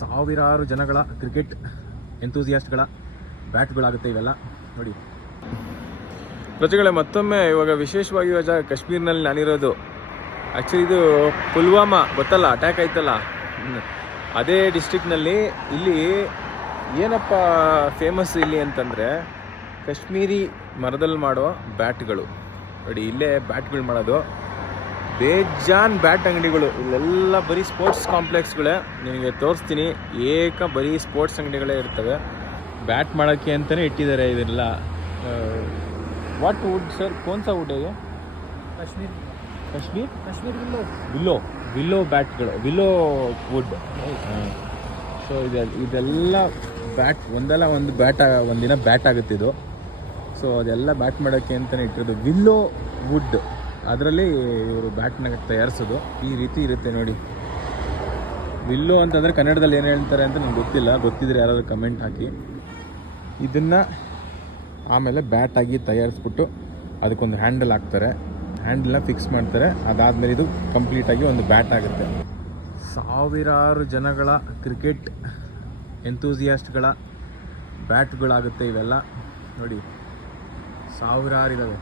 ಸಾವಿರಾರು ಜನಗಳ ಕ್ರಿಕೆಟ್ ಎಂತೂಸಿಯಾಸ್ಟ್ಗಳ ಬ್ಯಾಟ್ಗಳಾಗುತ್ತೆ ಇವೆಲ್ಲ ನೋಡಿ. ಪ್ರಜೆಗಳೇ, ಮತ್ತೊಮ್ಮೆ ಇವಾಗ ವಿಶೇಷವಾಗಿ ಇವಾಗ ಕಾಶ್ಮೀರ್ನಲ್ಲಿ ನಾನಿರೋದು. ಆ್ಯಕ್ಚುಲಿ ಇದು ಪುಲ್ವಾಮಾ ಗೊತ್ತಲ್ಲ, ಅಟ್ಯಾಕ್ ಆಯ್ತಲ್ಲ, ಅದೇ ಡಿಸ್ಟ್ರಿಕ್ನಲ್ಲಿ. ಇಲ್ಲಿ ಏನಪ್ಪ ಫೇಮಸ್ ಇಲ್ಲಿ ಅಂತಂದರೆ ಕಾಶ್ಮೀರಿ ಮರದಲ್ಲಿ ಮಾಡೋ ಬ್ಯಾಟ್ಗಳು ನೋಡಿ. ಇಲ್ಲೇ ಬ್ಯಾಟ್ಗಳು ಮಾಡೋದು, ಬೇಜಾನ್ ಬ್ಯಾಟ್ ಅಂಗಡಿಗಳು. ಇಲ್ಲೆಲ್ಲ ಬರೀ ಸ್ಪೋರ್ಟ್ಸ್ ಕಾಂಪ್ಲೆಕ್ಸ್ಗಳೇ. ನಿನಗೆ ತೋರಿಸ್ತೀನಿ, ಬರೀ ಸ್ಪೋರ್ಟ್ಸ್ ಅಂಗಡಿಗಳೇ ಇರ್ತವೆ. ಬ್ಯಾಟ್ ಮಾಡೋಕ್ಕೆ ಅಂತಲೇ ಇಟ್ಟಿದ್ದಾರೆ ಇದೆಲ್ಲ. ವಾಟ್ ವುಡ್ ಸರ್, ಕೌನ್ ಸಾ ವುಡ್ ಇದೆ? ಕಾಶ್ಮೀರ್ ವಿಲ್ಲೋ ಬ್ಯಾಟ್ಗಳು, ವಿಲ್ಲೋ ವುಡ್. ಸೊ ಇದೆಲ್ಲ ಬ್ಯಾಟ್, ಒಂದಲ್ಲ ಒಂದು ಒಂದಿನ ಬ್ಯಾಟ್ ಆಗುತ್ತೆ ಇದು. ಸೊ ಅದೆಲ್ಲ ಬ್ಯಾಟ್ ಮಾಡೋಕ್ಕೆ ಅಂತಲೇ ಇಟ್ಟಿರೋದು. ವಿಲ್ಲೋ ವುಡ್, ಅದರಲ್ಲಿ ಇವರು ಬ್ಯಾಟ್ನ ತಯಾರಿಸೋದು. ಈ ರೀತಿ ಇರುತ್ತೆ ನೋಡಿ. ವಿಲ್ಲೋ ಅಂತಂದರೆ ಕನ್ನಡದಲ್ಲಿ ಏನು ಹೇಳ್ತಾರೆ ಅಂತ ನನಗೆ ಗೊತ್ತಿಲ್ಲ, ಗೊತ್ತಿದ್ರೆ ಯಾರಾದರೂ ಕಮೆಂಟ್ ಹಾಕಿ. ಇದನ್ನು ಆಮೇಲೆ ಬ್ಯಾಟಾಗಿ ತಯಾರಿಸ್ಬಿಟ್ಟು ಅದಕ್ಕೊಂದು ಹ್ಯಾಂಡಲ್ ಹಾಕ್ತಾರೆ, ಹ್ಯಾಂಡಲ್ನ ಫಿಕ್ಸ್ ಮಾಡ್ತಾರೆ. ಅದಾದಮೇಲೆ ಇದು ಕಂಪ್ಲೀಟಾಗಿ ಒಂದು ಬ್ಯಾಟ್ ಆಗುತ್ತೆ. ಸಾವಿರಾರು ಜನಗಳ ಕ್ರಿಕೆಟ್ ಎಂತೂಸಿಯಾಸ್ಟ್ಗಳ ಬ್ಯಾಟ್ಗಳಾಗುತ್ತೆ ಇವೆಲ್ಲ ನೋಡಿ. ಸಾವಿರಾರು ಇದ್ದಾವೆ.